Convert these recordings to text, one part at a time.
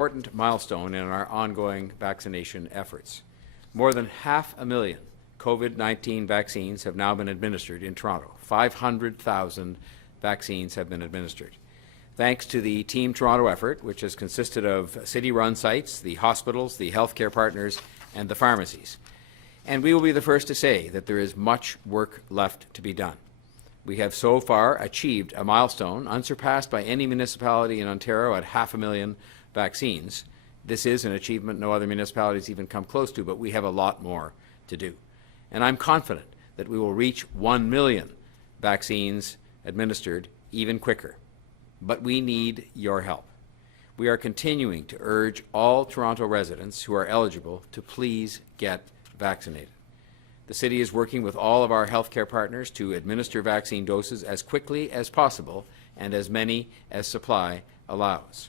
important milestone in our ongoing vaccination efforts. More than 500,000 COVID-19 vaccines have now been administered in Toronto. 500,000 vaccines have been administered. Thanks to the Team Toronto effort, which has consisted of city-run sites, the hospitals, the healthcare partners, and the pharmacies. And we will be the first to say that there is much work left to be done. We have so far achieved a milestone unsurpassed by any municipality in Ontario at 500,000 vaccines. This is an achievement no other municipalities even come close to, but we have a lot more to do. And I'm confident that we will reach 1 million vaccines administered even quicker. But we need your help. We are continuing to urge all Toronto residents who are eligible to please get vaccinated. The City is working with all of our healthcare partners to administer vaccine doses as quickly as possible and as many as supply allows.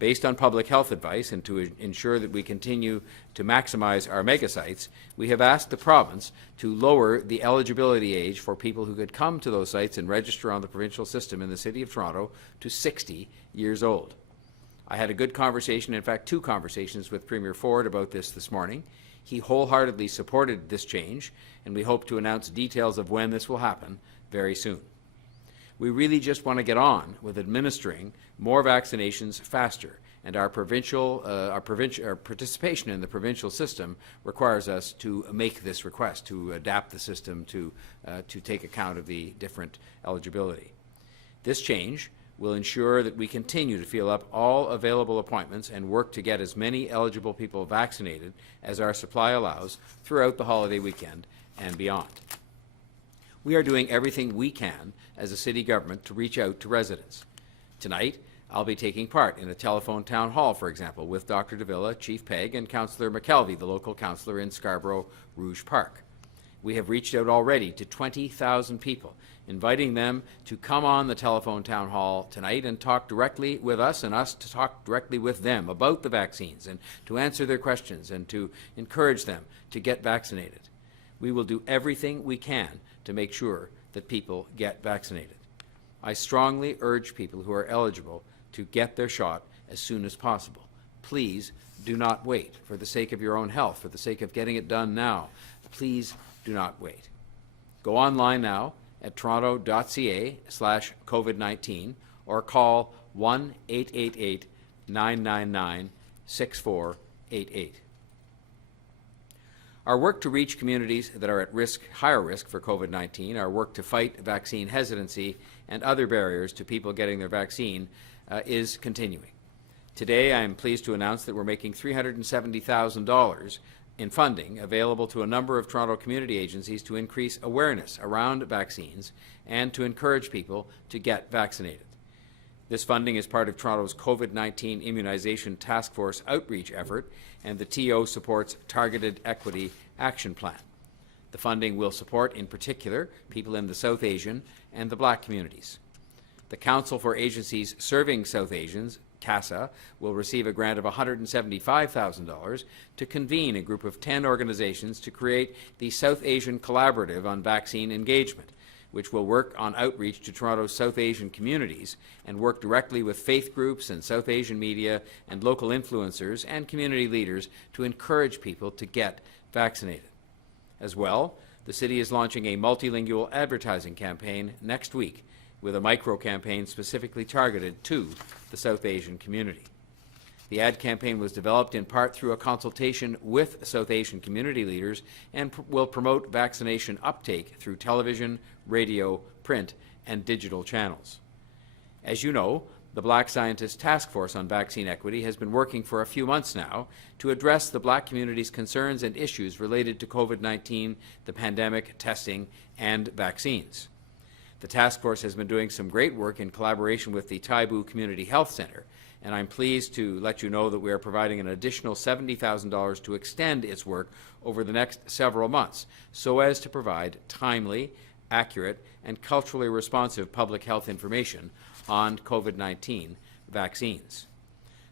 Based on public health advice and to ensure that we continue to maximize our megasites, we have asked the province to lower the eligibility age for people who could come to those sites and register on the provincial system in the City of Toronto to 60 years old. I had a good conversation, in fact 2 conversations with Premier Ford about this morning. He wholeheartedly supported this change, and we hope to announce details of when this will happen very soon. We really just want to get on with administering more vaccinations faster, and our participation in the provincial system requires us to make this request, to adapt the system to take account of the different eligibility. This change will ensure that we continue to fill up all available appointments and work to get as many eligible people vaccinated as our supply allows throughout the holiday weekend and beyond. We are doing everything we can as a city government to reach out to residents. Tonight, I'll be taking part in a telephone town hall, for example, with Dr. Davila, Chief Pegg, and Councillor McKelvey, the local councillor in Scarborough Rouge Park. We have reached out already to 20,000 people, inviting them to come on the telephone town hall tonight and talk directly with us and us to talk directly with them about the vaccines and to answer their questions and to encourage them to get vaccinated. We will do everything we can to make sure that people get vaccinated. I strongly urge people who are eligible to get their shot as soon as possible. Please do not wait. For the sake of your own health, for the sake of getting it done now, please do not wait. Go online now at toronto.ca/COVID-19 or call 1-888-999-6488. Our work to reach communities that are at higher risk for COVID-19, our work to fight vaccine hesitancy and other barriers to people getting their vaccine is continuing. Today, I am pleased to announce that we're making $370,000 in funding available to a number of Toronto community agencies to increase awareness around vaccines and to encourage people to get vaccinated. This funding is part of Toronto's COVID-19 Immunization Task Force outreach effort, and the TO supports Targeted Equity Action Plan. The funding will support, in particular, people in the South Asian and the Black communities. The Council for Agencies Serving South Asians, CASA, will receive a grant of $175,000 to convene a group of 10 organizations to create the South Asian Collaborative on Vaccine Engagement, which will work on outreach to Toronto's South Asian communities and work directly with faith groups and South Asian media and local influencers and community leaders to encourage people to get vaccinated. As well, the City is launching a multilingual advertising campaign next week with a micro-campaign specifically targeted to the South Asian community. The ad campaign was developed in part through a consultation with South Asian community leaders and will promote vaccination uptake through television, radio, print, and digital channels. As you know, the Black Scientist Task Force on Vaccine Equity has been working for a few months now to address the Black community's concerns and issues related to COVID-19, the pandemic, testing, and vaccines. The task force has been doing some great work in collaboration with the Taibu Community Health Centre, and I'm pleased to let you know that we are providing an additional $70,000 to extend its work over the next several months, so as to provide timely, accurate, and culturally responsive public health information on COVID-19 vaccines.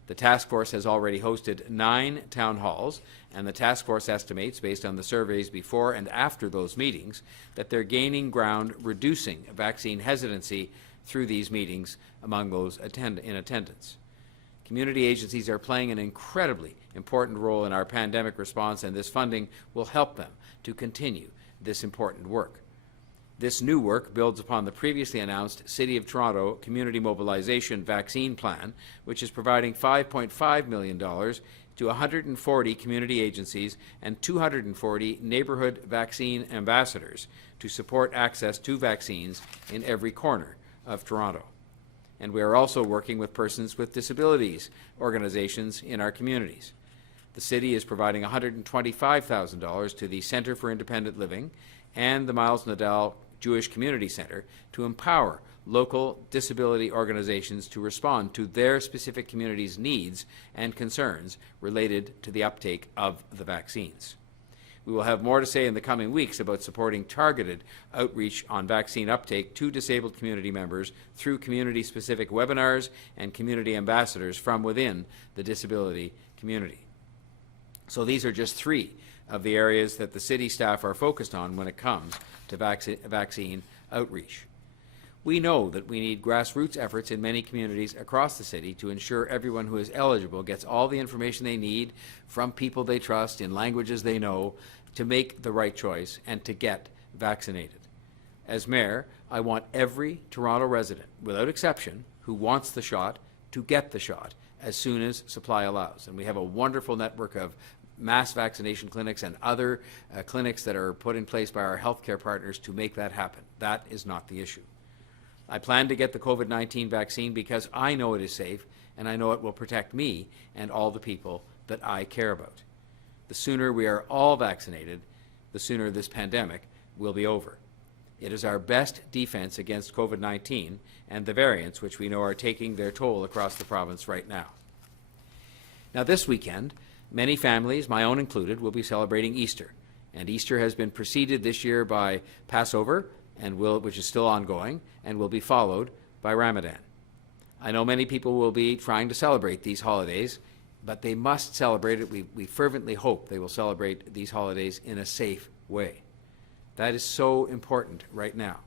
The task force has already hosted 9 town halls, and the task force estimates, based on the surveys before and after those meetings, that they're gaining ground reducing vaccine hesitancy through these meetings among those in attendance. Community agencies are playing an incredibly important role in our pandemic response, and this funding will help them to continue this important work. This new work builds upon the previously announced City of Toronto Community Mobilization Vaccine Plan, which is providing $5.5 million to 140 community agencies and 240 neighbourhood vaccine ambassadors to support access to vaccines in every corner of Toronto. And we are also working with persons with disabilities organizations in our communities. The City is providing $125,000 to the Centre for Independent Living and the Miles Nadal Jewish Community Center to empower local disability organizations to respond to their specific communities' needs and concerns related to the uptake of the vaccines. We will have more to say in the coming weeks about supporting targeted outreach on vaccine uptake to disabled community members through community-specific webinars and community ambassadors from within the disability community. So these are just three of the areas that the City staff are focused on when it comes to vaccine outreach. We know that we need grassroots efforts in many communities across the City to ensure everyone who is eligible gets all the information they need from people they trust in languages they know to make the right choice and to get vaccinated. As Mayor, I want every Toronto resident, without exception, who wants the shot to get the shot as soon as supply allows. And we have a wonderful network of mass vaccination clinics and other clinics that are put in place by our healthcare partners to make that happen. That is not the issue. I plan to get the COVID-19 vaccine because I know it is safe and I know it will protect me and all the people that I care about. The sooner we are all vaccinated, the sooner this pandemic will be over. It is our best defense against COVID-19 and the variants which we know are taking their toll across the province right now. Now this weekend, many families, my own included, will be celebrating Easter, and Easter has been preceded this year by Passover, which is still ongoing, and will be followed by Ramadan. I know many people will be trying to celebrate these holidays, but they must celebrate it. We fervently hope they will celebrate these holidays in a safe way. That is so important right now.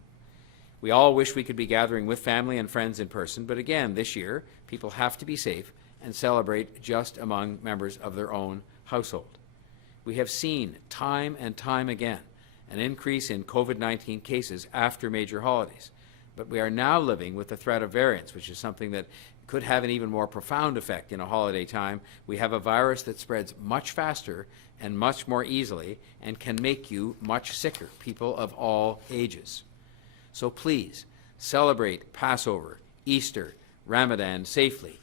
We all wish we could be gathering with family and friends in person, but again, this year, people have to be safe and celebrate just among members of their own household. We have seen time and time again an increase in COVID-19 cases after major holidays, but we are now living with the threat of variants, which is something that could have an even more profound effect in a holiday time. We have a virus that spreads much faster and much more easily and can make you much sicker, people of all ages. So please celebrate Passover, Easter, Ramadan safely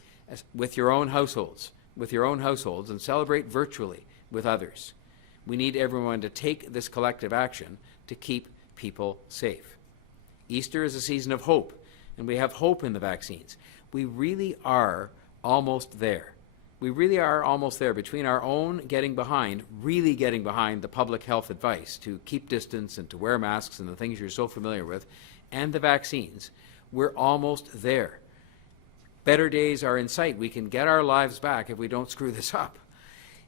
with your own households, and celebrate virtually with others. We need everyone to take this collective action to keep people safe. Easter is a season of hope, and we have hope in the vaccines. We really are almost there. We really are almost there between our own really getting behind the public health advice to keep distance and to wear masks and the things you're so familiar with, and the vaccines. We're almost there. Better days are in sight. We can get our lives back if we don't screw this up.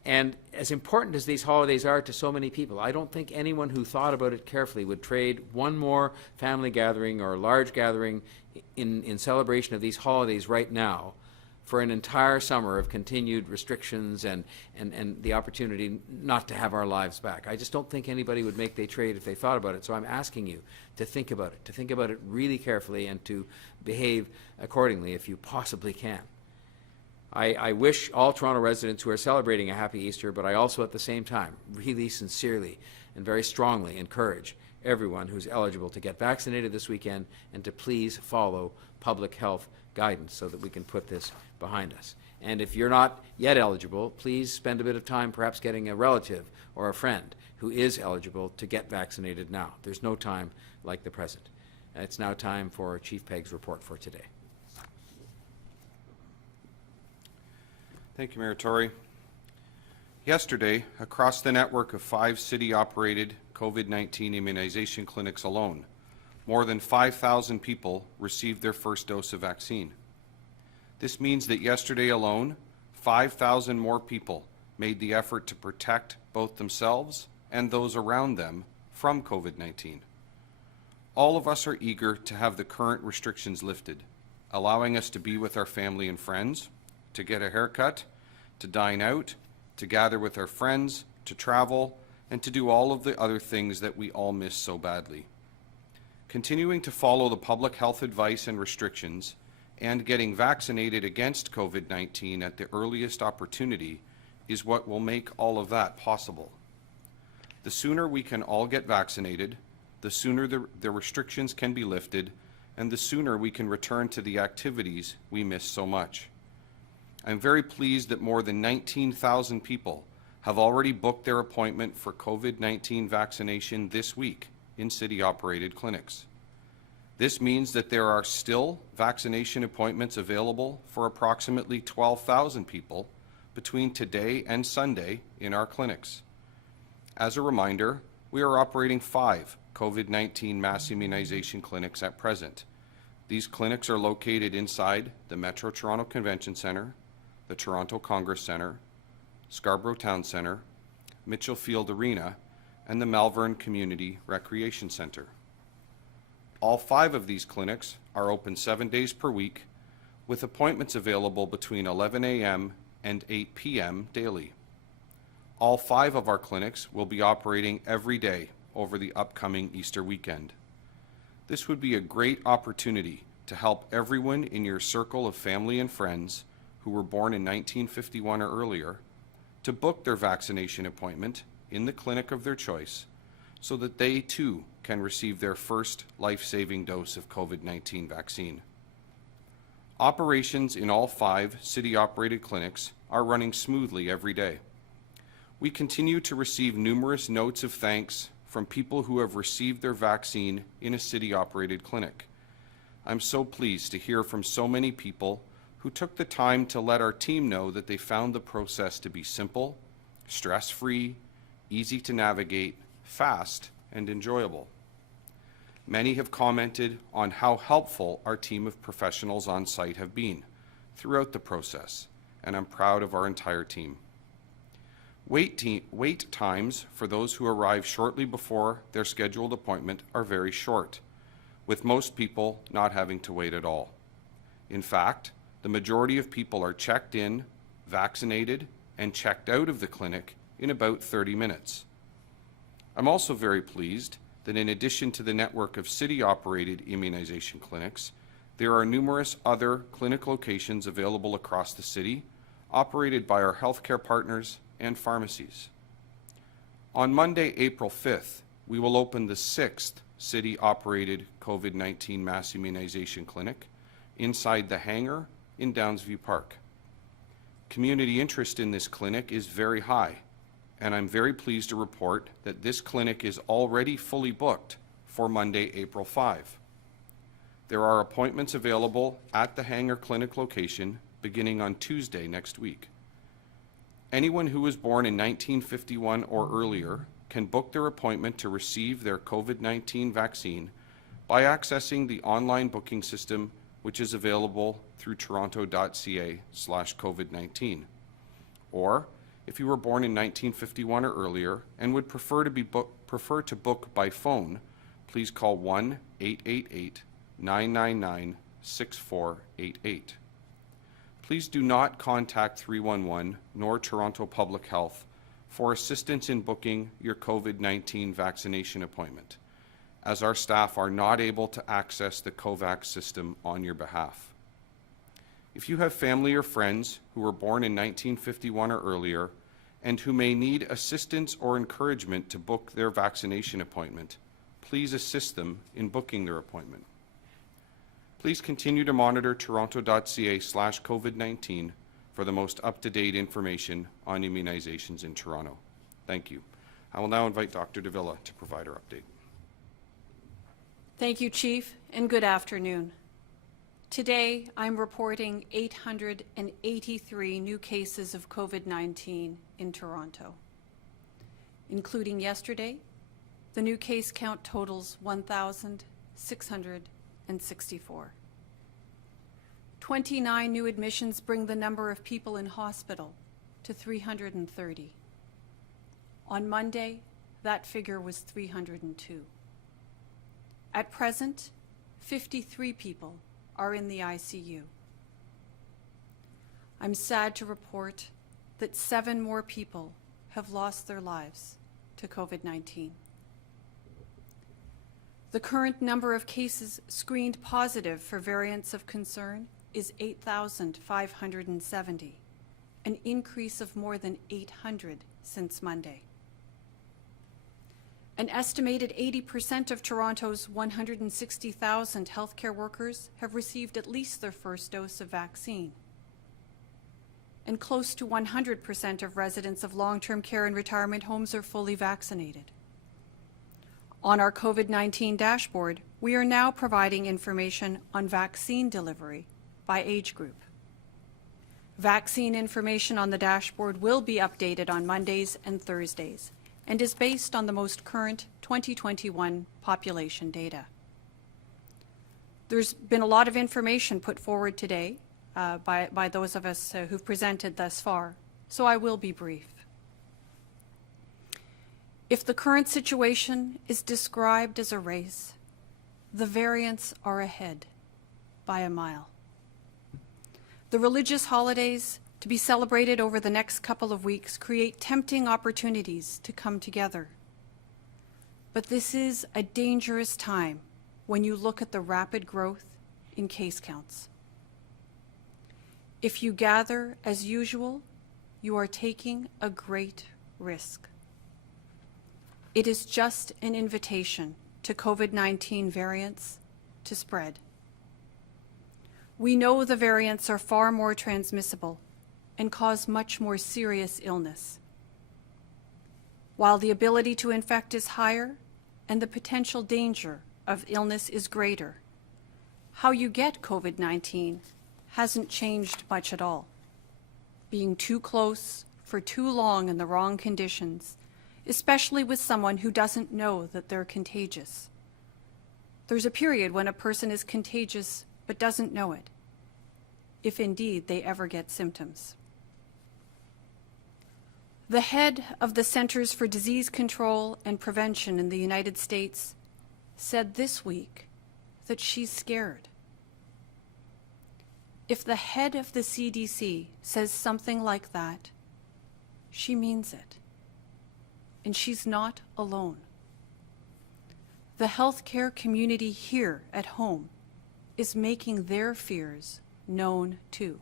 And as important as these holidays are to so many people, I don't think anyone who thought about it carefully would trade one more family gathering or large gathering in celebration of these holidays right now for an entire summer of continued restrictions and the opportunity not to have our lives back. I just don't think anybody would make the trade if they thought about it. So I'm asking you to think about it really carefully and to behave accordingly if you possibly can. I wish all Toronto residents who are celebrating a happy Easter, but I also at the same time really sincerely and very strongly encourage everyone who's eligible to get vaccinated this weekend and to please follow public health guidance so that we can put this behind us. And if you're not yet eligible, please spend a bit of time perhaps getting a relative or a friend who is eligible to get vaccinated now. There's no time like the present. It's now time for Chief Pegg's report for today. Thank you, Mayor Tory. Yesterday, across the network of 5 city-operated COVID-19 immunization clinics alone, more than 5,000 people received their first dose of vaccine. This means that yesterday alone, 5,000 more people made the effort to protect both themselves and those around them from COVID-19. All of us are eager to have the current restrictions lifted, allowing us to be with our family and friends, to get a haircut, to dine out, to gather with our friends, to travel, and to do all of the other things that we all miss so badly. Continuing to follow the public health advice and restrictions and getting vaccinated against COVID-19 at the earliest opportunity is what will make all of that possible. The sooner we can all get vaccinated, the sooner the restrictions can be lifted, and the sooner we can return to the activities we miss so much. I'm very pleased that more than 19,000 people have already booked their appointment for COVID-19 vaccination this week in city-operated clinics. This means that there are still vaccination appointments available for approximately 12,000 people between today and Sunday in our clinics. As a reminder, we are operating 5 COVID-19 mass immunization clinics at present. These clinics are located inside the Metro Toronto Convention Centre, the Toronto Congress Centre, Scarborough Town Centre, Mitchell Field Arena, and the Malvern Community Recreation Centre. All 5 of these clinics are open 7 days per week, with appointments available between 11 a.m. and 8 p.m. daily. All 5 of our clinics will be operating every day over the upcoming Easter weekend. This would be a great opportunity to help everyone in your circle of family and friends who were born in 1951 or earlier to book their vaccination appointment in the clinic of their choice so that they too can receive their first life-saving dose of COVID-19 vaccine. Operations in all 5 city-operated clinics are running smoothly every day. We continue to receive numerous notes of thanks from people who have received their vaccine in a city-operated clinic. I'm so pleased to hear from so many people who took the time to let our team know that they found the process to be simple, stress-free, easy to navigate, fast, and enjoyable. Many have commented on how helpful our team of professionals on site have been throughout the process, and I'm proud of our entire team. Wait times for those who arrive shortly before their scheduled appointment are very short, with most people not having to wait at all. In fact, the majority of people are checked in, vaccinated, and checked out of the clinic in about 30 minutes. I'm also very pleased that in addition to the network of city-operated immunization clinics, there are numerous other clinic locations available across the city, operated by our healthcare partners and pharmacies. On Monday, April 5th, we will open the 6th city-operated COVID-19 mass immunization clinic inside the hangar in Downsview Park. Community interest in this clinic is very high, and I'm very pleased to report that this clinic is already fully booked for Monday, April 5. There are appointments available at the hangar clinic location beginning on Tuesday next week. Anyone who was born in 1951 or earlier can book their appointment to receive their COVID-19 vaccine by accessing the online booking system, which is available through toronto.ca/COVID-19. Or, if you were born in 1951 or earlier and would prefer to book by phone, please call 1-888-999-6488. Please do not contact 311 nor Toronto Public Health for assistance in booking your COVID-19 vaccination appointment, as our staff are not able to access the COVAX system on your behalf. If you have family or friends who were born in 1951 or earlier and who may need assistance or encouragement to book their vaccination appointment, please assist them in booking their appointment. Please continue to monitor toronto.ca/COVID-19 for the most up-to-date information on immunizations in Toronto. Thank you. I will now invite Dr. Davila to provide her update. Thank you, Chief, and good afternoon. Today, I'm reporting 883 new cases of COVID-19 in Toronto. Including yesterday, the new case count totals 1,664. 29 new admissions bring the number of people in hospital to 330. On Monday, that figure was 302. At present, 53 people are in the ICU. I'm sad to report that 7 more people have lost their lives to COVID-19. The current number of cases screened positive for variants of concern is 8,570, an increase of more than 800 since Monday. An estimated 80% of Toronto's 160,000 healthcare workers have received at least their first dose of vaccine. And close to 100% of residents of long-term care and retirement homes are fully vaccinated. On our COVID-19 dashboard, we are now providing information on vaccine delivery by age group. Vaccine information on the dashboard will be updated on Mondays and Thursdays and is based on the most current 2021 population data. There's been a lot of information put forward today by those of us who've presented thus far, so I will be brief. If the current situation is described as a race, the variants are ahead by a mile. The religious holidays to be celebrated over the next couple of weeks create tempting opportunities to come together. But this is a dangerous time when you look at the rapid growth in case counts. If you gather as usual, you are taking a great risk. It is just an invitation to COVID-19 variants to spread. We know the variants are far more transmissible and cause much more serious illness. While the ability to infect is higher and the potential danger of illness is greater, how you get COVID-19 hasn't changed much at all. Being too close for too long in the wrong conditions, especially with someone who doesn't know that they're contagious. There's a period when a person is contagious but doesn't know it, if indeed they ever get symptoms. The head of the Centers for Disease Control and Prevention in the United States said this week that she's scared. If the head of the CDC says something like that, she means it. And she's not alone. The healthcare community here at home is making their fears known too.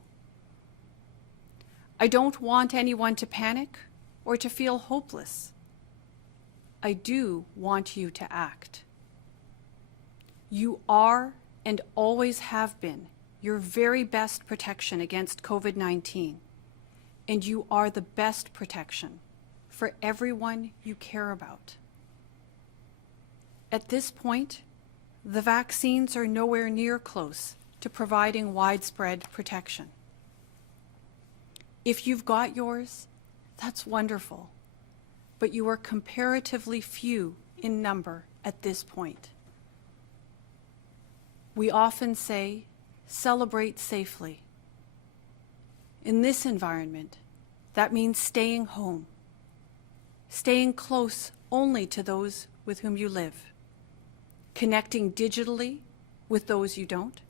I don't want anyone to panic or to feel hopeless. I do want you to act. You are and always have been your very best protection against COVID-19, and you are the best protection for everyone you care about. At this point, the vaccines are nowhere near close to providing widespread protection. If you've got yours, that's wonderful, but you are comparatively few in number at this point. We often say, celebrate safely. In this environment, that means staying home, staying close only to those with whom you live, connecting digitally with those you don't,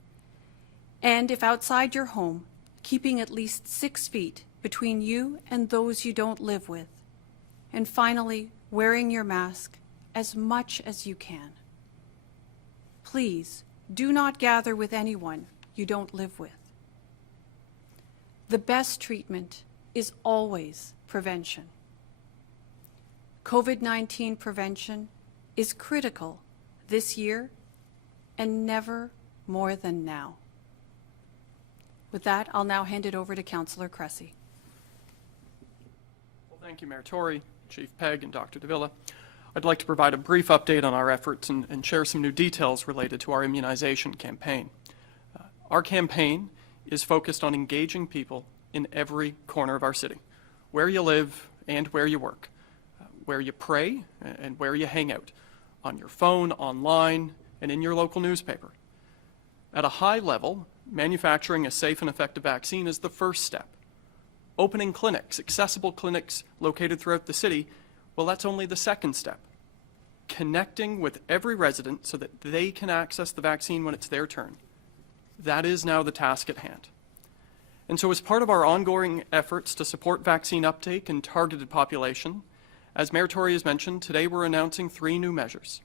and if outside your home, keeping at least 6 feet between you and those you don't live with, and finally, wearing your mask as much as you can. Please do not gather with anyone you don't live with. The best treatment is always prevention. COVID-19 prevention is critical this year and never more than now. With that, I'll now hand it over to Councillor Cressy. Well, thank you, Mayor Tory, Chief Pegg, and Dr. Davila. I'd like to provide a brief update on our efforts and share some new details related to our immunization campaign. Our campaign is focused on engaging people in every corner of our city, where you live and where you work, where you pray and where you hang out, on your phone, online, and in your local newspaper. At a high level, manufacturing a safe and effective vaccine is the first step. Opening clinics, accessible clinics located throughout the city, well, that's only the second step. Connecting with every resident so that they can access the vaccine when it's their turn. That is now the task at hand. And so as part of our ongoing efforts to support vaccine uptake in targeted population, as Mayor Tory has mentioned, today we're announcing 3 new measures.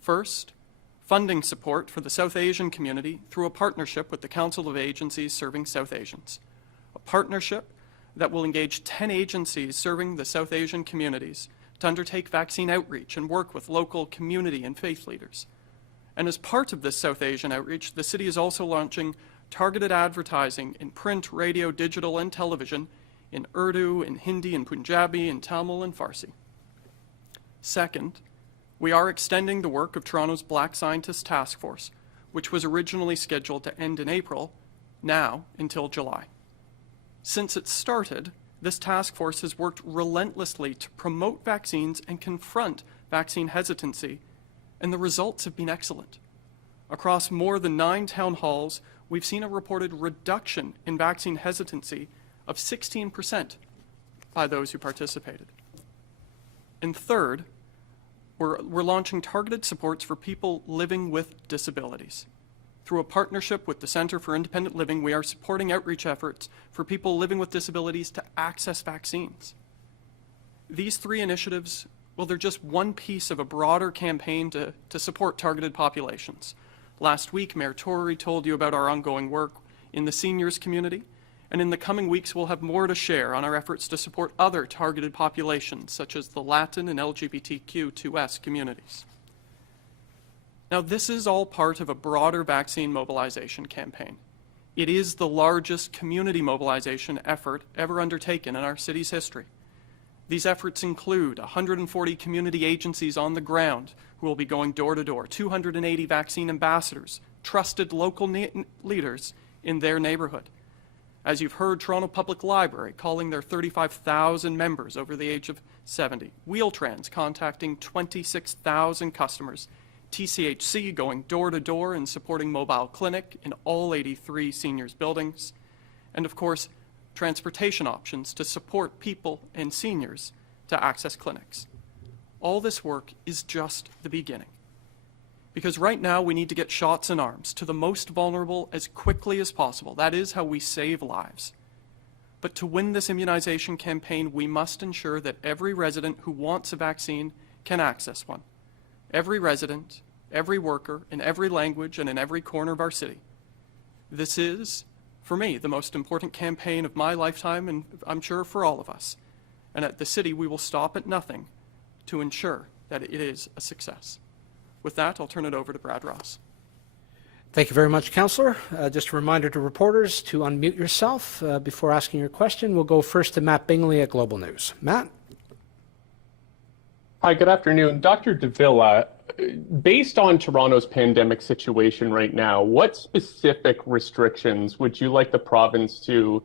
First, funding support for the South Asian community through a partnership with the Council of Agencies Serving South Asians. A partnership that will engage 10 agencies serving the South Asian communities to undertake vaccine outreach and work with local community and faith leaders. And as part of this South Asian outreach, the city is also launching targeted advertising in print, radio, digital, and television in Urdu, in Hindi, in Punjabi, in Tamil, and Farsi. Second, we are extending the work of Toronto's Black Scientists Task Force, which was originally scheduled to end in April, now until July. Since it started, this task force has worked relentlessly to promote vaccines and confront vaccine hesitancy, and the results have been excellent. Across more than 9 town halls, we've seen a reported reduction in vaccine hesitancy of 16% by those who participated. And third, we're launching targeted supports for people living with disabilities. Through a partnership with the Centre for Independent Living, we are supporting outreach efforts for people living with disabilities to access vaccines. These 3 initiatives, well, they're just one piece of a broader campaign to support targeted populations. Last week, Mayor Tory told you about our ongoing work in the seniors community, and in the coming weeks, we'll have more to share on our efforts to support other targeted populations, such as the Latin and LGBTQ2S communities. Now, this is all part of a broader vaccine mobilization campaign. It is the largest community mobilization effort ever undertaken in our city's history. These efforts include 140 community agencies on the ground who will be going door to door, 280 vaccine ambassadors, trusted local leaders in their neighborhood. As you've heard, Toronto Public Library calling their 35,000 members over the age of 70, Wheel-Trans contacting 26,000 customers, TCHC going door to door and supporting mobile clinic in all 83 seniors buildings, and of course, transportation options to support people and seniors to access clinics. All this work is just the beginning. Because right now we need to get shots in arms to the most vulnerable as quickly as possible. That is how we save lives. But to win this immunization campaign, we must ensure that every resident who wants a vaccine can access one. Every resident, every worker, in every language, and in every corner of our city. This is, for me, the most important campaign of my lifetime, and I'm sure for all of us. And at the city, we will stop at nothing to ensure that it is a success. With that, I'll turn it over to Brad Ross. Thank you very much, Councillor. Just a reminder to reporters to unmute yourself before asking your question. We'll go first to Matt Bingley at Global News. Matt? Hi, good afternoon. Dr. Davila, based on Toronto's pandemic situation right now, what specific restrictions would you like the province to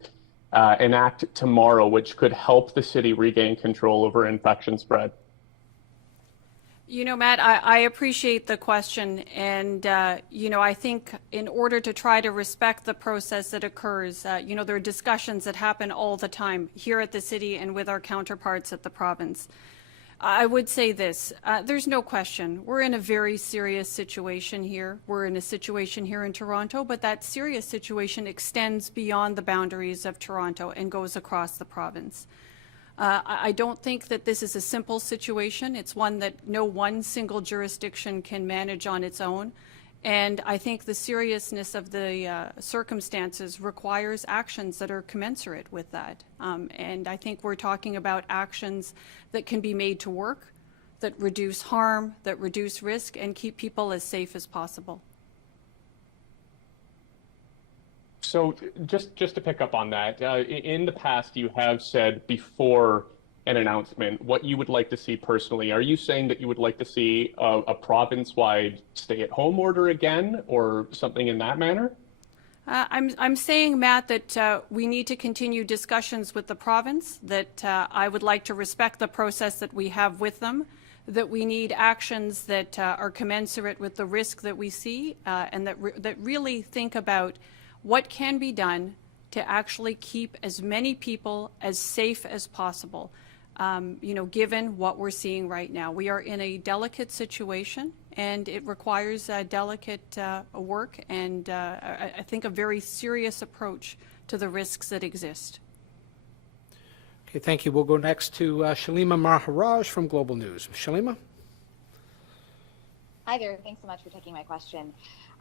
enact tomorrow which could help the city regain control over infection spread? You know, Matt, I appreciate the question. And, I think in order to try to respect the process that occurs, there are discussions that happen all the time here at the city and with our counterparts at the province. I would say this, there's no question. We're in a very serious situation here. We're in a situation here in Toronto, but that serious situation extends beyond the boundaries of Toronto and goes across the province. I don't think that this is a simple situation. It's one that no one single jurisdiction can manage on its own. And I think the seriousness of the circumstances requires actions that are commensurate with that. And I think we're talking about actions that can be made to work, that reduce harm, that reduce risk, and keep people as safe as possible. So just to pick up on that, in the past you have said before an announcement what you would like to see personally. Are you saying that you would like to see a province-wide stay-at-home order again, or something in that manner? I'm saying, Matt, that we need to continue discussions with the province, that I would like to respect the process that we have with them, that we need actions that are commensurate with the risk that we see, and that really think about what can be done to actually keep as many people as safe as possible, given what we're seeing right now. We are in a delicate situation, and it requires delicate work and I think a very serious approach to the risks that exist. Okay, thank you. We'll go next to Shalima Maharaj from Global News. Shalima? Hi there. Thanks so much for taking my question.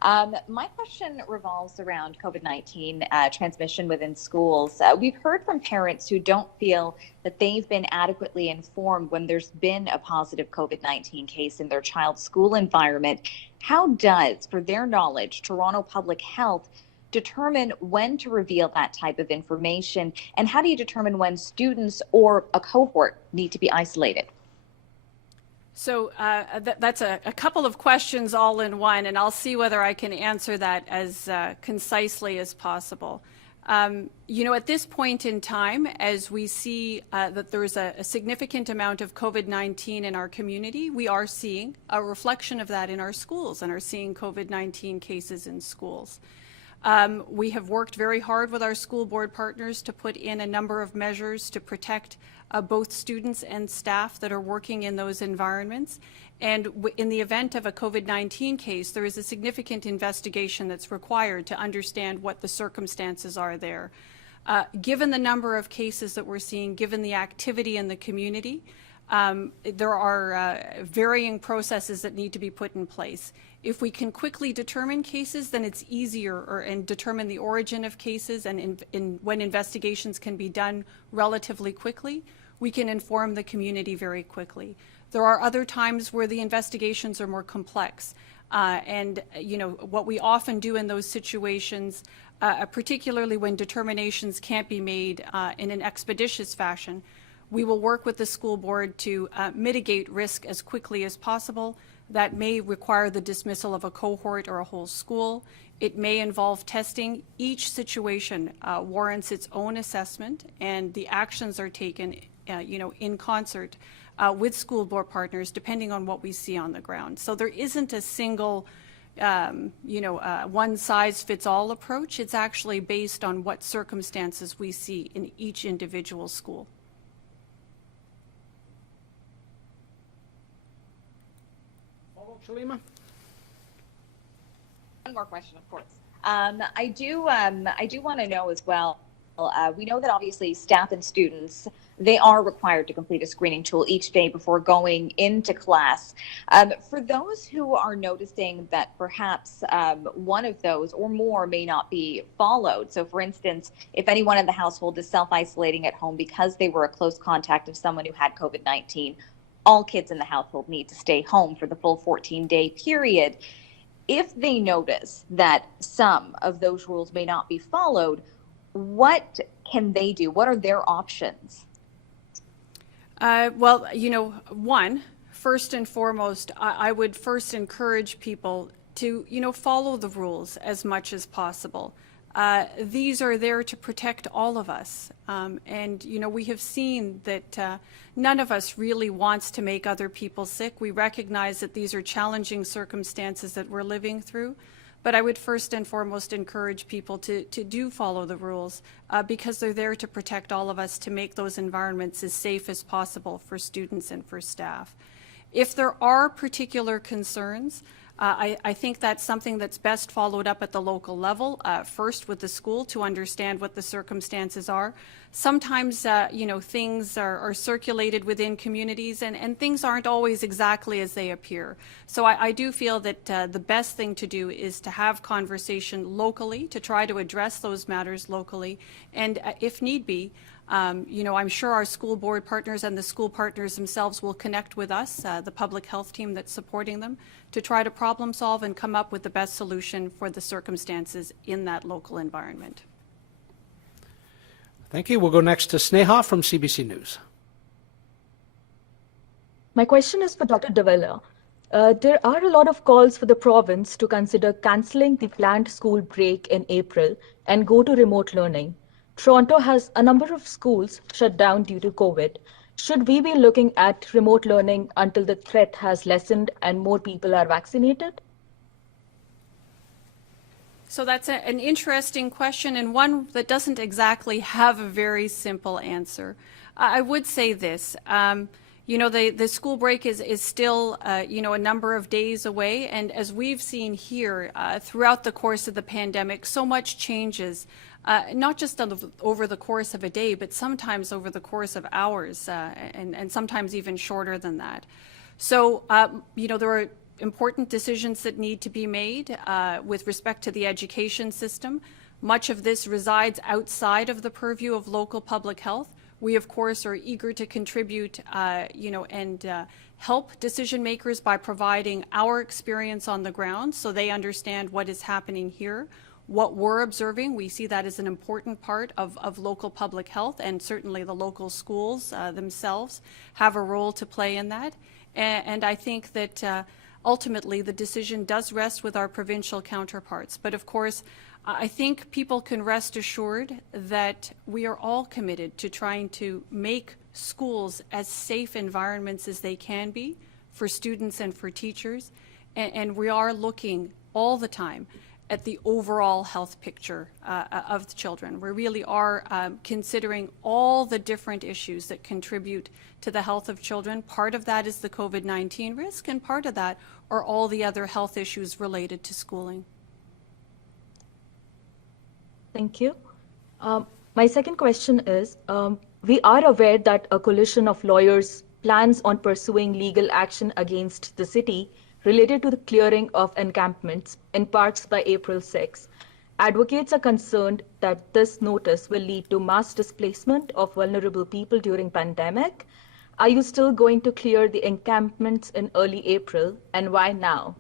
My question revolves around COVID-19 transmission within schools. We've heard from parents who don't feel that they've been adequately informed when there's been a positive COVID-19 case in their child's school environment. How does, for their knowledge, Toronto Public Health determine when to reveal that type of information? And how do you determine when students or a cohort need to be isolated? So that's a couple of questions all in one, and I'll see whether I can answer that as concisely as possible. You know, at this point in time, as we see that there is a significant amount of COVID-19 in our community, we are seeing a reflection of that in our schools and are seeing COVID-19 cases in schools. We have worked very hard with our school board partners to put in a number of measures to protect both students and staff that are working in those environments. And in the event of a COVID-19 case, there is a significant investigation that's required to understand what the circumstances are there. Given the number of cases that we're seeing, given the activity in the community, there are varying processes that need to be put in place. If we can quickly determine cases, then it's easier and determine the origin of cases, and when investigations can be done relatively quickly, we can inform the community very quickly. There are other times where the investigations are more complex. And you know, what we often do in those situations, particularly when determinations can't be made in an expeditious fashion, we will work with the school board to mitigate risk as quickly as possible. That may require the dismissal of a cohort or a whole school. It may involve testing. Each situation warrants its own assessment, and the actions are taken you know, in concert with school board partners, depending on what we see on the ground. So there isn't a single you know, one-size-fits-all approach. It's actually based on what circumstances we see in each individual school. Shalima? One more question, of course. I do want to know as well. We know that obviously staff and students, they are required to complete a screening tool each day before going into class. For those who are noticing that perhaps one of those or more may not be followed. So for instance, if anyone in the household is self-isolating at home because they were a close contact of someone who had COVID-19, all kids in the household need to stay home for the full 14-day period. If they notice that some of those rules may not be followed, what can they do? What are their options? Well, you know, first and foremost, I would first encourage people to, you know, follow the rules as much as possible. These are there to protect all of us. And, you know, we have seen that none of us really wants to make other people sick. We recognize that these are challenging circumstances that we're living through. But I would first and foremost encourage people to do follow the rules because they're there to protect all of us, to make those environments as safe as possible for students and for staff. If there are particular concerns, I think that's something that's best followed up at the local level, first with the school to understand what the circumstances are. Sometimes, you know, things are circulated within communities and things aren't always exactly as they appear. So I do feel that the best thing to do is to have conversation locally, to try to address those matters locally, and if need be, you know, I'm sure our school board partners and the school partners themselves will connect with us, the public health team that's supporting them, to try to problem solve and come up with the best solution for the circumstances in that local environment. Thank you. We'll go next to Sneha from CBC News. My question is for Dr. Davila. There are a lot of calls for the province to consider cancelling the planned school break in April and go to remote learning. Toronto has a number of schools shut down due to COVID. Should we be looking at remote learning until the threat has lessened and more people are vaccinated? So that's an interesting question, and one that doesn't exactly have a very simple answer. I would say this. You know, the school break is still, you know, a number of days away. And as we've seen here throughout the course of the pandemic, so much changes not just over the course of a day, but sometimes over the course of hours, and sometimes even shorter than that. So, there are important decisions that need to be made with respect to the education system. Much of this resides outside of the purview of local public health. We, of course, are eager to contribute, and help decision makers by providing our experience on the ground so they understand what is happening here. What we're observing, we see that as an important part of local public health, and certainly the local schools themselves have a role to play in that. And I think that ultimately the decision does rest with our provincial counterparts. But of course, I think people can rest assured that we are all committed to trying to make schools as safe environments as they can be for students and for teachers. And we are looking all the time at the overall health picture of the children. We really are considering all the different issues that contribute to the health of children. Part of that is the COVID-19 risk, and part of that are all the other health issues related to schooling. Thank you. My second question is, we are aware that a coalition of lawyers plans on pursuing legal action against the city related to the clearing of encampments in parks by April 6. Advocates are concerned that this notice will lead to mass displacement of vulnerable people during pandemic. Are you still going to clear the encampments in early April, and why now?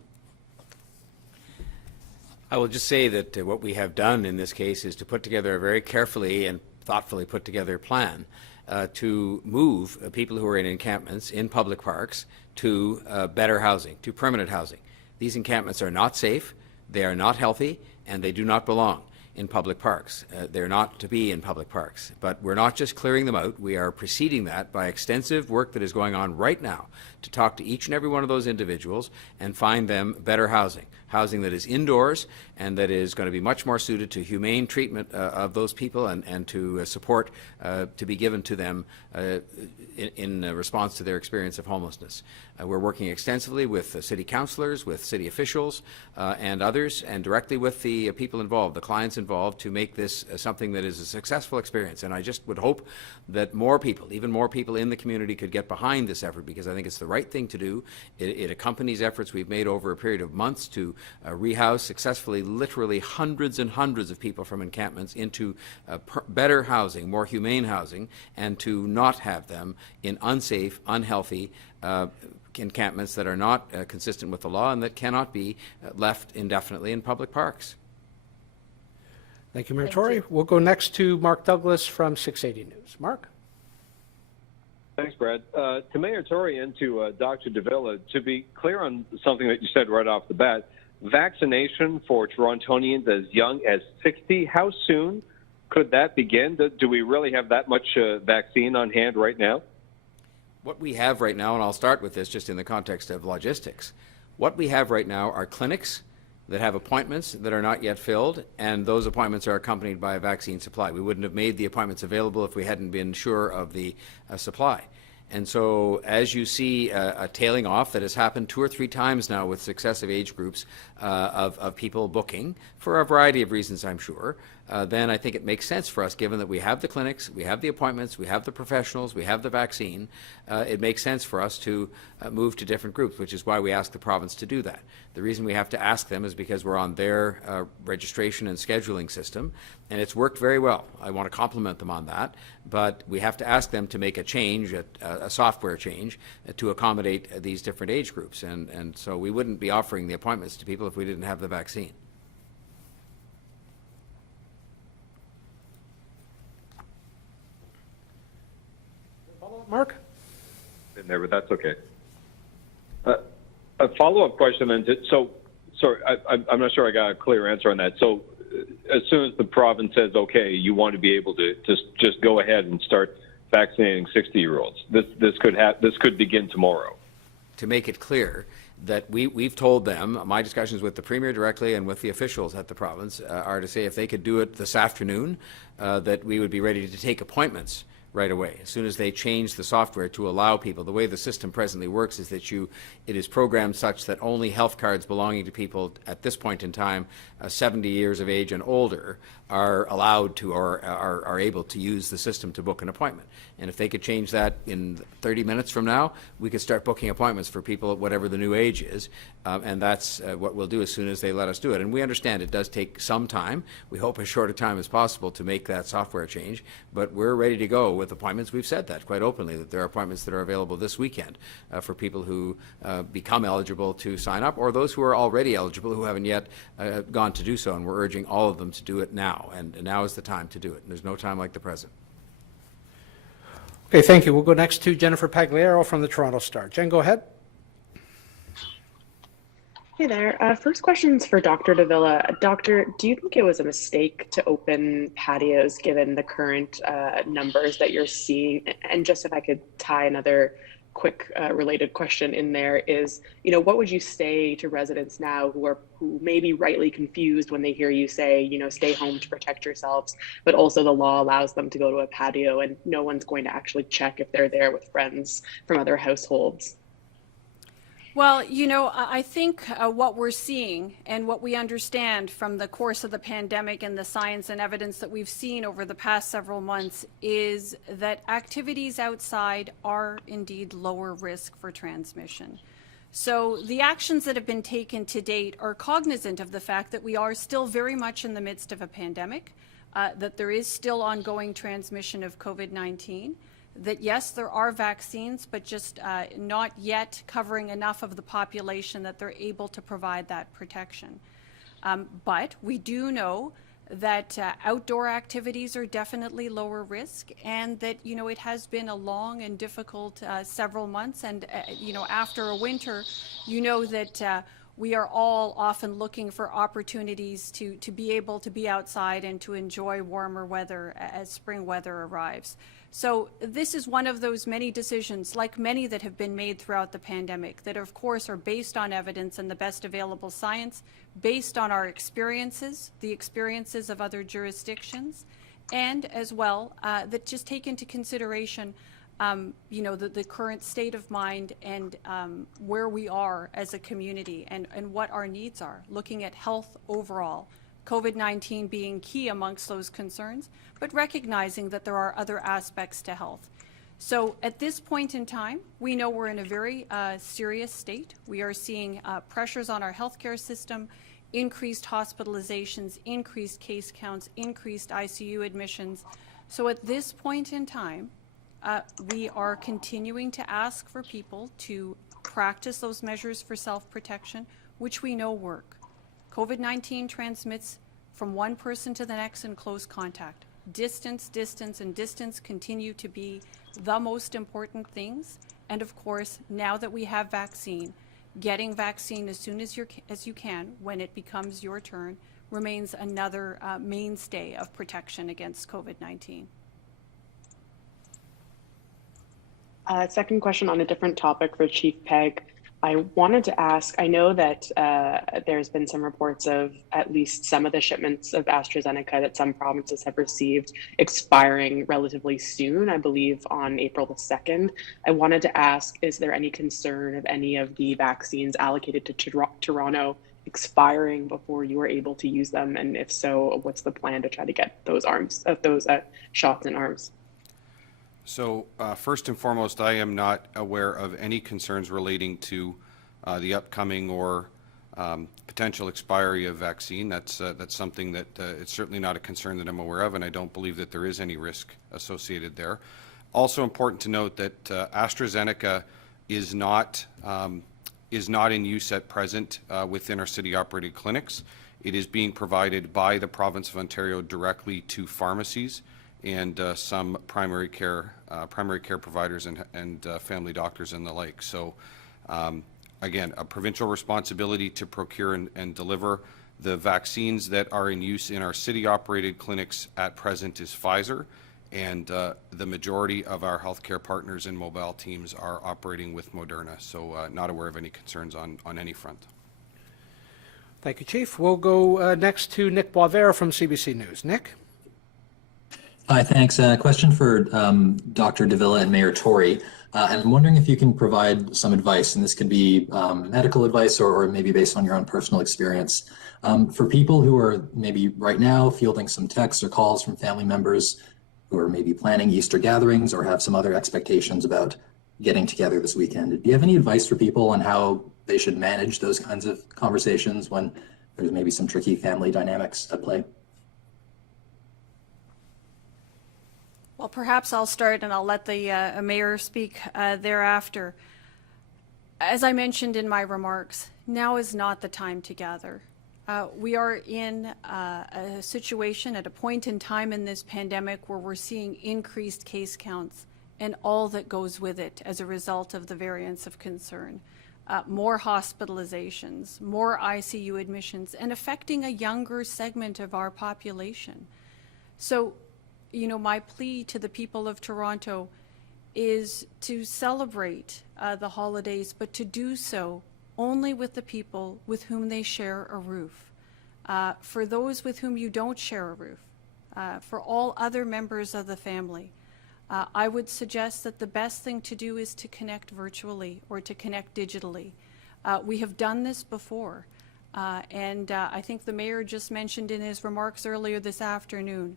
I will just say that what we have done in this case is to put together a very carefully and thoughtfully put together plan to move people who are in encampments in public parks to better housing, to permanent housing. These encampments are not safe, they are not healthy, and they do not belong in public parks. They're not to be in public parks. But we're not just clearing them out, we are preceding that by extensive work that is going on right now to talk to each and every one of those individuals and find them better housing. Housing that is indoors and that is going to be much more suited to humane treatment of those people and to support to be given to them in response to their experience of homelessness. We're working extensively with city councillors, with city officials and others, and directly with the people involved, the clients involved, to make this something that is a successful experience. And I just would hope that more people, even more people in the community, could get behind this effort, because I think it's the right thing to do. It accompanies efforts we've made over a period of months to rehouse successfully literally hundreds and hundreds of people from encampments into better housing, more humane housing, and to not have them in unsafe, unhealthy encampments that are not consistent with the law and that cannot be left indefinitely in public parks. Thank you, Mayor Tory. We'll go next to Mark Douglas from 680 News. Mark? Thanks, Brad. To Mayor Tory and to Dr. Davila, to be clear on something that you said right off the bat, vaccination for Torontonians as young as 60, how soon could that begin? Do we really have that much vaccine on hand right now? What we have right now, and I'll start with this just in the context of logistics, what we have right now are clinics that have appointments that are not yet filled, and those appointments are accompanied by a vaccine supply. We wouldn't have made the appointments available if we hadn't been sure of the supply. And so as you see a tailing off that has happened 2 or 3 times now with successive age groups of people booking, for a variety of reasons, I'm sure, then I think it makes sense for us, given that we have the clinics, we have the appointments, we have the professionals, we have the vaccine, it makes sense for us to move to different groups, which is why we ask the province to do that. The reason we have to ask them is because we're on their registration and scheduling system, and it's worked very well. I want to compliment them on that, but we have to ask them to make a change, a software change, to accommodate these different age groups, and so we wouldn't be offering the appointments to people if we didn't have the vaccine. Mark? In there, but that's okay. A follow-up question then. Sorry, I'm not sure I got a clear answer on that. So as soon as the province says, okay, you want to be able to just go ahead and start vaccinating 60-year-olds, this could begin tomorrow. To make it clear that we've told them, my discussions with the Premier directly and with the officials at the province are to say if they could do it this afternoon, that we would be ready to take appointments right away. As soon as they change the software to allow people, the way the system presently works is that it is programmed such that only health cards belonging to people at this point in time, 70 years of age and older, are allowed to or are able to use the system to book an appointment. And if they could change that in 30 minutes from now, we could start booking appointments for people at whatever the new age is. And that's what we'll do as soon as they let us do it. And we understand it does take some time. We hope as short a time as possible to make that software change. But we're ready to go with appointments. We've said that quite openly, that there are appointments that are available this weekend for people who become eligible to sign up, or those who are already eligible who haven't yet gone to do so. And we're urging all of them to do it now. And now is the time to do it. And there's no time like the present. Okay, thank you. We'll go next to Jennifer Pagliaro from the Toronto Star. Jen, go ahead. Hey there. First question's for Dr. Davila. Doctor, do you think it was a mistake to open patios given the current numbers that you're seeing? And just if I could tie another quick related question in there is, what would you say to residents now who may be rightly confused when they hear you say, stay home to protect yourselves, but also the law allows them to go to a patio and no one's going to actually check if they're there with friends from other households? Well, I think what we're seeing and what we understand from the course of the pandemic and the science and evidence that we've seen over the past several months is that activities outside are indeed lower risk for transmission. So the actions that have been taken to date are cognizant of the fact that we are still very much in the midst of a pandemic, that there is still ongoing transmission of COVID-19, that yes, there are vaccines, but just not yet covering enough of the population that they're able to provide that protection. But we do know that outdoor activities are definitely lower risk, and that, it has been a long and difficult several months. And, after a winter, that we are all often looking for opportunities to be able to be outside and to enjoy warmer weather as spring weather arrives. So this is one of those many decisions, like many that have been made throughout the pandemic, that of course are based on evidence and the best available science, based on our experiences, the experiences of other jurisdictions, and as well that just take into consideration the current state of mind and where we are as a community and what our needs are, looking at health overall. COVID-19 being key amongst those concerns, but recognizing that there are other aspects to health. So at this point in time, we know we're in a very serious state. We are seeing pressures on our healthcare system, increased hospitalizations, increased case counts, increased ICU admissions. So at this point in time, we are continuing to ask for people to practice those measures for self-protection, which we know work. COVID-19 transmits from one person to the next in close contact. Distance, and distance continue to be the most important things. And of course, now that we have vaccine, getting vaccine as soon as you can when it becomes your turn remains another mainstay of protection against COVID-19. Second question on a different topic for Chief Pegg. I wanted to ask, I know that there's been some reports of at least some of the shipments of AstraZeneca that some provinces have received expiring relatively soon, I believe on April the 2nd. I wanted to ask, is there any concern of any of the vaccines allocated to Toronto expiring before you are able to use them? And if so, what's the plan to try to get those shots in arms? So first and foremost, I am not aware of any concerns relating to the upcoming or potential expiry of vaccine. That's something that it's certainly not a concern that I'm aware of, and I don't believe that there is any risk associated there. Also important to note that AstraZeneca is not in use at present within our city-operated clinics. It is being provided by the province of Ontario directly to pharmacies and some primary care providers and family doctors and the like. So again, a provincial responsibility to procure and deliver. The vaccines that are in use in our city-operated clinics at present is Pfizer, and the majority of our healthcare partners and mobile teams are operating with Moderna. So not aware of any concerns on any front. Thank you, Chief. We'll go next to Nick Boisvert from CBC News. Nick? Hi, thanks. Question for Dr. Davila and Mayor Tory. And I'm wondering if you can provide some advice, and this could be medical advice or maybe based on your own personal experience. For people who are maybe right now fielding some texts or calls from family members who are maybe planning Easter gatherings or have some other expectations about getting together this weekend, do you have any advice for people on how they should manage those kinds of conversations when there's maybe some tricky family dynamics at play? Well, perhaps I'll start and I'll let the mayor speak thereafter. As I mentioned in my remarks, now is not the time to gather. We are in a situation at a point in time in this pandemic where we're seeing increased case counts and all that goes with it as a result of the variants of concern. More hospitalizations, more ICU admissions, and affecting a younger segment of our population. So, you know, my plea to the people of Toronto is to celebrate the holidays, but to do so only with the people with whom they share a roof. For those with whom you don't share a roof, for all other members of the family, I would suggest that the best thing to do is to connect virtually or to connect digitally. We have done this before, and I think the mayor just mentioned in his remarks earlier this afternoon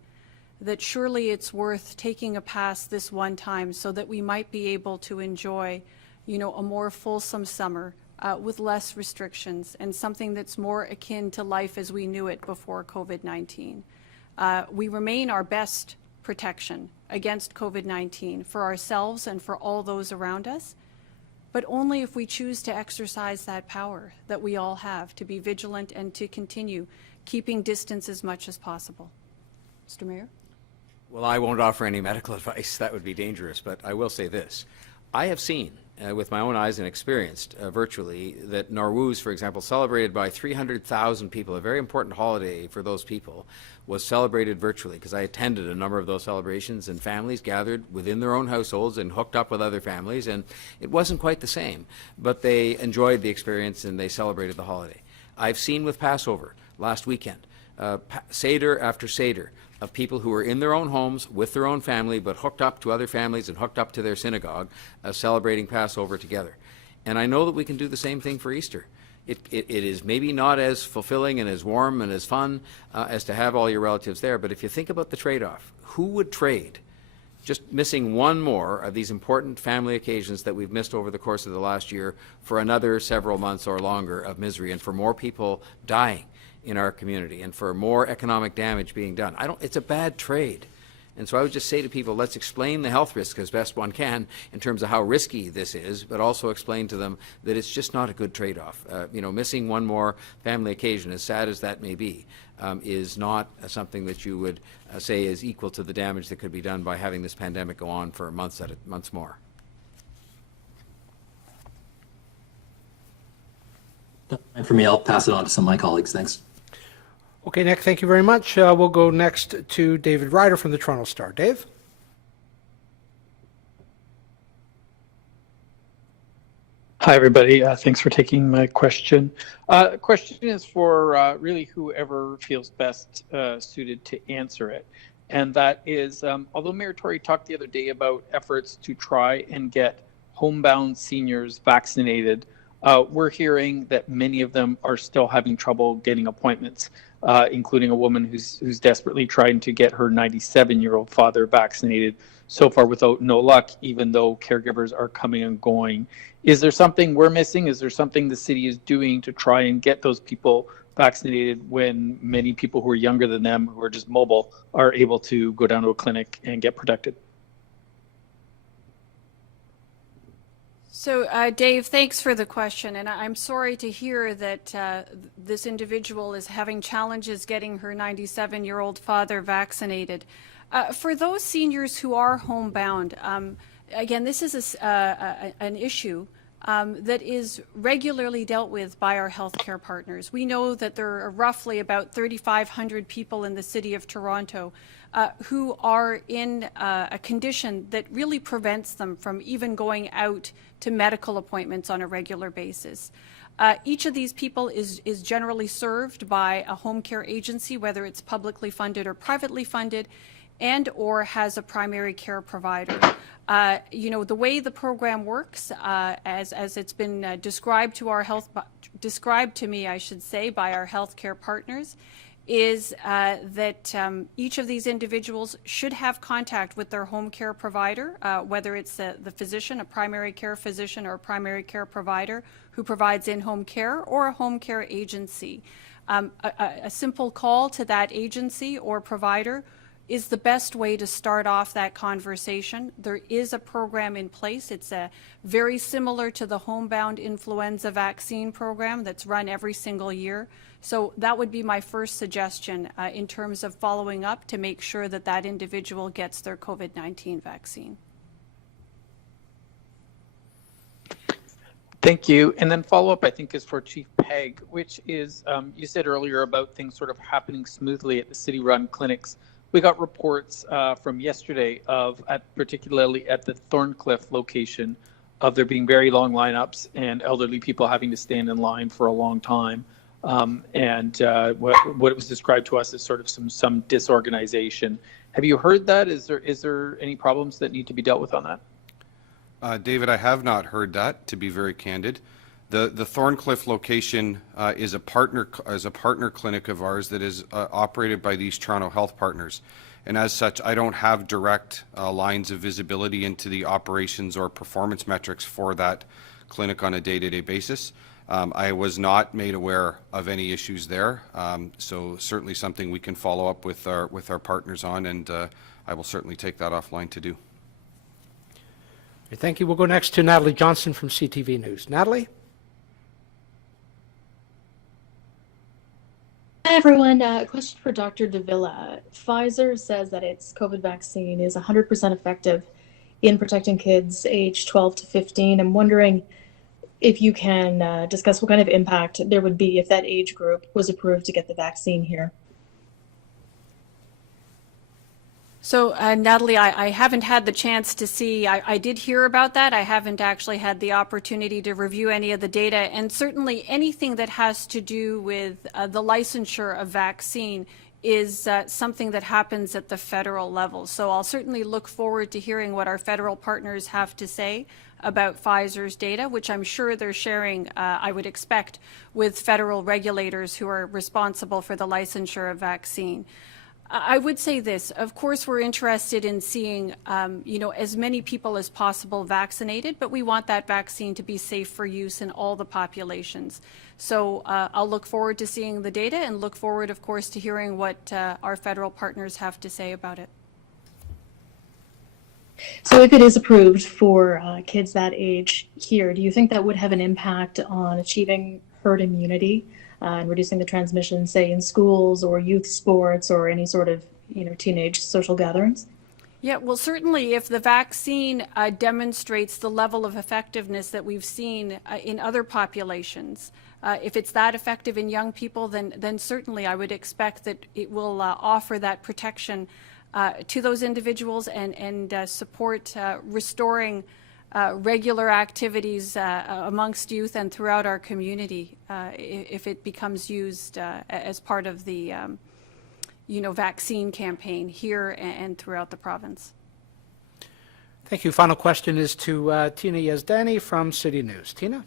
that surely it's worth taking a pass this one time so that we might be able to enjoy, you know, a more fulsome summer with less restrictions and something that's more akin to life as we knew it before COVID-19. We remain our best protection against COVID-19 for ourselves and for all those around us, but only if we choose to exercise that power that we all have to be vigilant and to continue keeping distance as much as possible. Mr. Mayor? Well, I won't offer any medical advice. That would be dangerous, but I will say this. I have seen with my own eyes and experienced virtually that Norwuz, for example, celebrated by 300,000 people, a very important holiday for those people, was celebrated virtually because I attended a number of those celebrations, and families gathered within their own households and hooked up with other families, and it wasn't quite the same, but they enjoyed the experience and they celebrated the holiday. I've seen with Passover last weekend, Seder after Seder, of people who are in their own homes with their own family but hooked up to other families and hooked up to their synagogue celebrating Passover together. And I know that we can do the same thing for Easter. It is maybe not as fulfilling and as warm and as fun as to have all your relatives there, but if you think about the trade-off, who would trade just missing one more of these important family occasions that we've missed over the course of the last year for another several months or longer of misery and for more people dying in our community and for more economic damage being done? It's a bad trade. And so I would just say to people, let's explain the health risks as best one can in terms of how risky this is, but also explain to them that it's just not a good trade-off. You know, missing one more family occasion, as sad as that may be, is not something that you would say is equal to the damage that could be done by having this pandemic go on for months more. And for me, I'll pass it on to some of my colleagues. Thanks. Okay, Nick, thank you very much. We'll go next to David Ryder from the Toronto Star. Dave? Hi, everybody. Thanks for taking my question. Question is for really whoever feels best suited to answer it. And that is, although Mayor Tory talked the other day about efforts to try and get homebound seniors vaccinated, we're hearing that many of them are still having trouble getting appointments, including a woman who's desperately trying to get her 97-year-old father vaccinated, so far without no luck, even though caregivers are coming and going. Is there something we're missing? Is there something the city is doing to try and get those people vaccinated when many people who are younger than them, who are just mobile, are able to go down to a clinic and get protected? So, Dave, thanks for the question, and I'm sorry to hear that this individual is having challenges getting her 97-year-old father vaccinated. For those seniors who are homebound, again, this is an issue that is regularly dealt with by our healthcare partners. We know that there are roughly about 3,500 people in the city of Toronto who are in a condition that really prevents them from even going out to medical appointments on a regular basis. Each of these people is generally served by a home care agency, whether it's publicly funded or privately funded, and or has a primary care provider. The way the program works, as it's been described to me, I should say, by our healthcare partners, is that each of these individuals should have contact with their home care provider, whether it's the physician, a primary care physician, or a primary care provider who provides in-home care, or a home care agency. A simple call to that agency or provider is the best way to start off that conversation. There is a program in place. It's very similar to the homebound influenza vaccine program that's run every single year. So that would be my first suggestion in terms of following up to make sure that that individual gets their COVID-19 vaccine. Thank you. And then follow-up, I think, is for Chief Pegg, which is, you said earlier about things sort of happening smoothly at the city-run clinics. We got reports from yesterday of, particularly at the Thorncliffe location, of there being very long lineups and elderly people having to stand in line for a long time. What was described to us as sort of some disorganization. Have you heard that? Is there any problems that need to be dealt with on that? David, I have not heard that, to be very candid. The Thorncliffe location is a partner clinic of ours that is operated by these Toronto Health Partners. And as such, I don't have direct lines of visibility into the operations or performance metrics for that clinic on a day-to-day basis. I was not made aware of any issues there, so certainly something we can follow up with our partners on, and I will certainly take that offline to do. Thank you. We'll go next to Natalie Johnson from CTV News. Natalie? Hi, everyone. A question for Dr. Davila. Pfizer says that its COVID vaccine is 100% effective in protecting kids aged 12 to 15. I'm wondering if you can discuss what kind of impact there would be if that age group was approved to get the vaccine here. So, Natalie, I haven't had the chance to see, I did hear about that. I haven't actually had the opportunity to review any of the data. And certainly anything that has to do with the licensure of vaccine is something that happens at the federal level. So I'll certainly look forward to hearing what our federal partners have to say about Pfizer's data, which I'm sure they're sharing, I would expect, with federal regulators who are responsible for the licensure of vaccine. I would say this, of course, we're interested in seeing, as many people as possible vaccinated, but we want that vaccine to be safe for use in all the populations. So I'll look forward to seeing the data and look forward, of course, to hearing what our federal partners have to say about it. So if it is approved for kids that age here, do you think that would have an impact on achieving herd immunity? And reducing the transmission, say, in schools or youth sports or any sort of, teenage social gatherings? Yeah, well, certainly if the vaccine demonstrates the level of effectiveness that we've seen in other populations, if it's that effective in young people, then certainly I would expect that it will offer that protection to those individuals and support restoring regular activities amongst youth and throughout our community if it becomes used as part of the vaccine campaign here and throughout the province. Thank you. Final question is to Tina Yazdani from City News. Tina?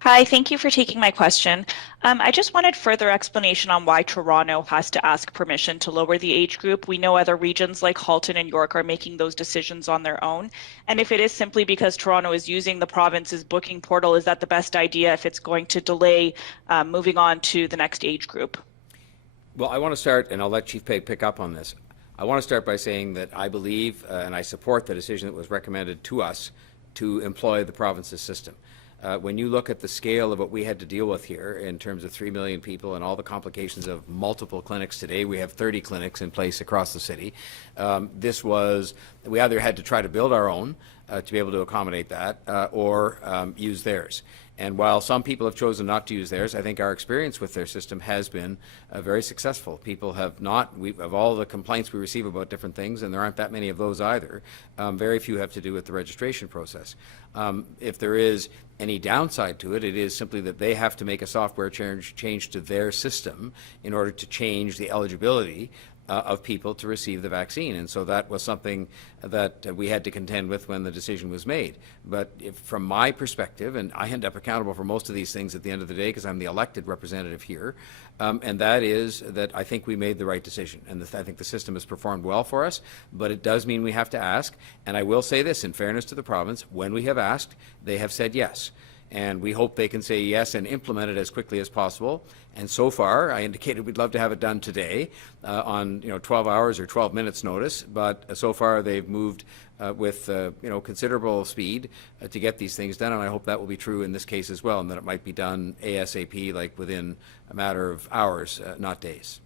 Hi, thank you for taking my question. I just wanted further explanation on why Toronto has to ask permission to lower the age group. We know other regions like Halton and York are making those decisions on their own. And if it is simply because Toronto is using the province's booking portal, is that the best idea if it's going to delay moving on to the next age group? Well, I want to start, and I'll let Chief Pegg pick up on this. I want to start by saying that I believe and I support the decision that was recommended to us to employ the province's system. When you look at the scale of what we had to deal with here in terms of 3 million people and all the complications of multiple clinics today, we have 30 clinics in place across the city. We either had to try to build our own to be able to accommodate that or use theirs. And while some people have chosen not to use theirs, I think our experience with their system has been very successful. People have not, of all the complaints we receive about different things, and there aren't that many of those either, very few have to do with the registration process. If there is any downside to it, it is simply that they have to make a software change to their system in order to change the eligibility of people to receive the vaccine. And so that was something that we had to contend with when the decision was made. But from my perspective, and I end up accountable for most of these things at the end of the day because I'm the elected representative here, and that is that I think we made the right decision. And I think the system has performed well for us, but it does mean we have to ask. And I will say this, in fairness to the province, when we have asked, they have said yes. And we hope they can say yes and implement it as quickly as possible. And so far, I indicated we'd love to have it done today on 12 hours or 12 minutes notice. But so far, they've moved with considerable speed to get these things done. And I hope that will be true in this case as well, and that it might be done ASAP, like within a matter of hours, not days.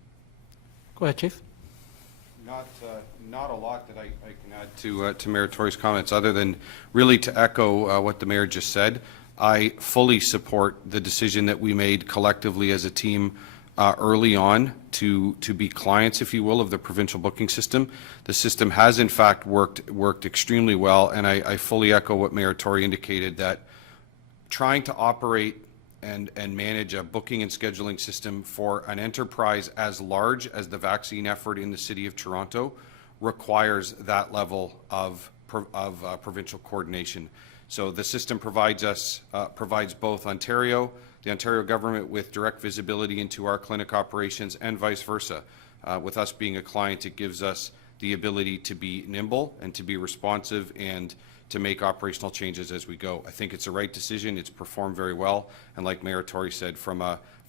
Go ahead, Chief. Not a lot that I can add to Mayor Tory's comments, other than really to echo what the Mayor just said. I fully support the decision that we made collectively as a team early on to be clients, if you will, of the provincial booking system. The system has in fact worked extremely well, and I fully echo what Mayor Tory indicated, that trying to operate and manage a booking and scheduling system for an enterprise as large as the vaccine effort in the City of Toronto requires that level of provincial coordination. So the system provides both the Ontario government with direct visibility into our clinic operations and vice versa. With us being a client, it gives us the ability to be nimble and to be responsive and to make operational changes as we go. I think it's the right decision. It's performed very well. And like Mayor Tory said, from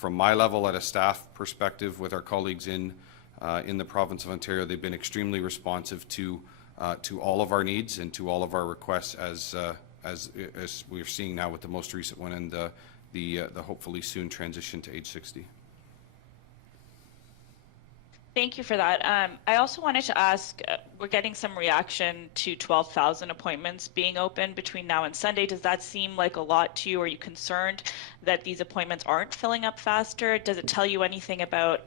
my level at a staff perspective with our colleagues in the province of Ontario, they've been extremely responsive to all of our needs and to all of our requests as we're seeing now with the most recent one and the hopefully soon transition to age 60. Thank you for that. I also wanted to ask, we're getting some reaction to 12,000 appointments being open between now and Sunday. Does that seem like a lot to you? Are you concerned that these appointments aren't filling up faster? Does it tell you anything about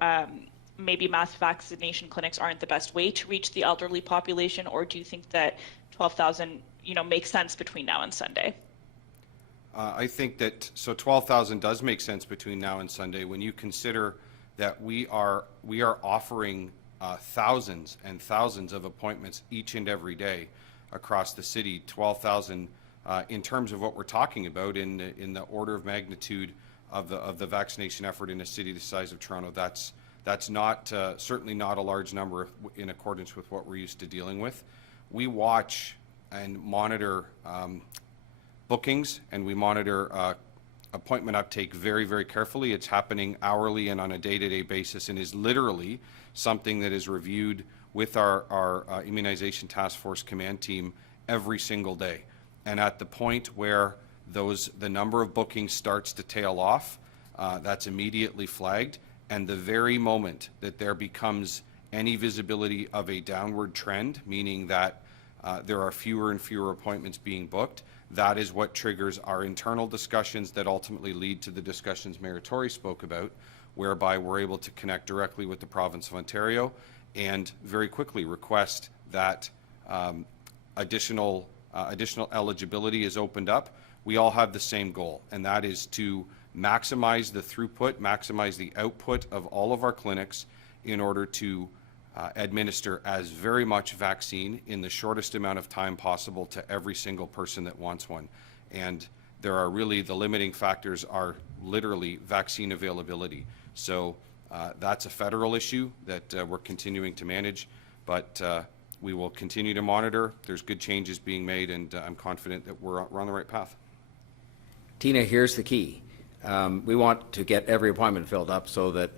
maybe mass vaccination clinics aren't the best way to reach the elderly population, or do you think that 12,000 makes sense between now and Sunday? I think that 12,000 does make sense between now and Sunday when you consider that we are offering thousands and thousands of appointments each and every day across the city. 12,000 in terms of what we're talking about in the order of magnitude of the vaccination effort in a city the size of Toronto. That's not certainly not a large number in accordance with what we're used to dealing with. We watch and monitor bookings, and we monitor appointment uptake very, very carefully. It's happening hourly and on a day-to-day basis, and is literally something that is reviewed with our immunization task force command team every single day. And at the point where the number of bookings starts to tail off, that's immediately flagged. And the very moment that there becomes any visibility of a downward trend, meaning that there are fewer and fewer appointments being booked, that is what triggers our internal discussions that ultimately lead to the discussions Mayor Tory spoke about, whereby we're able to connect directly with the province of Ontario and very quickly request that additional eligibility is opened up. We all have the same goal, and that is to maximize the throughput, maximize the output of all of our clinics in order to administer as very much vaccine in the shortest amount of time possible to every single person that wants one. And there are really, the limiting factors are literally vaccine availability. So that's a federal issue that we're continuing to manage, but we will continue to monitor. There's good changes being made, and I'm confident that we're on the right path. Tina, here's the key. We want to get every appointment filled up, so that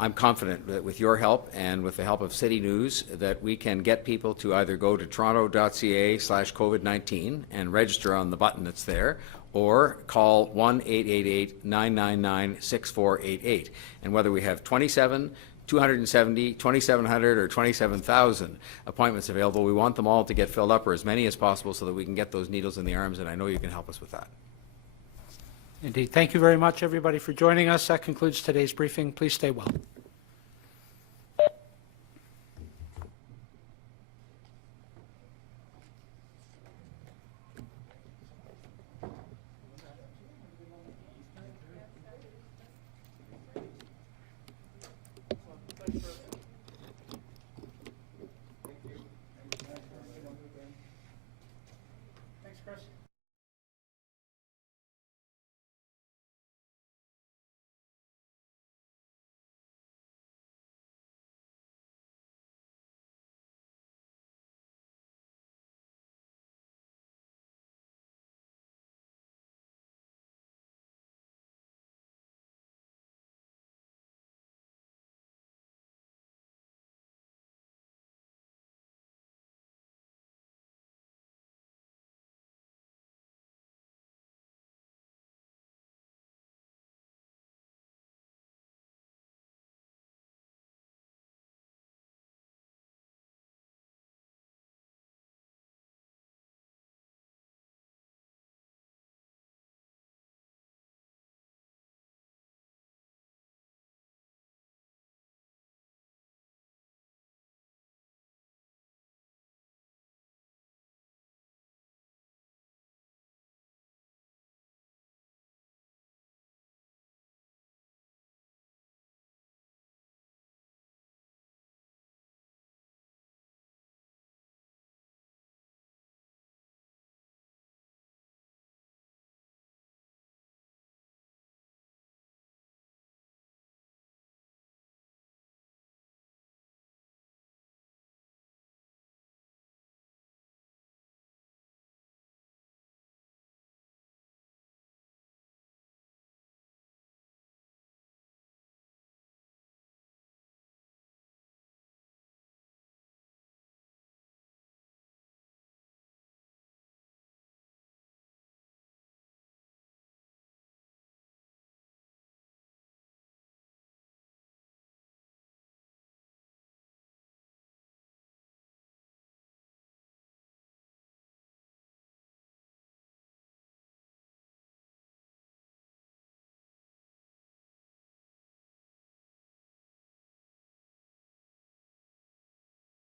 I'm confident that with your help and with the help of City News that we can get people to either go to toronto.ca/COVID-19 and register on the button that's there, or call 1-888-999-6488. And whether we have 27, 270, 2,700 or 27,000 appointments available, we want them all to get filled up, or as many as possible, so that we can get those needles in the arms, and I know you can help us with that. Indeed. Thank you very much, everybody, for joining us. That concludes today's briefing. Please stay well.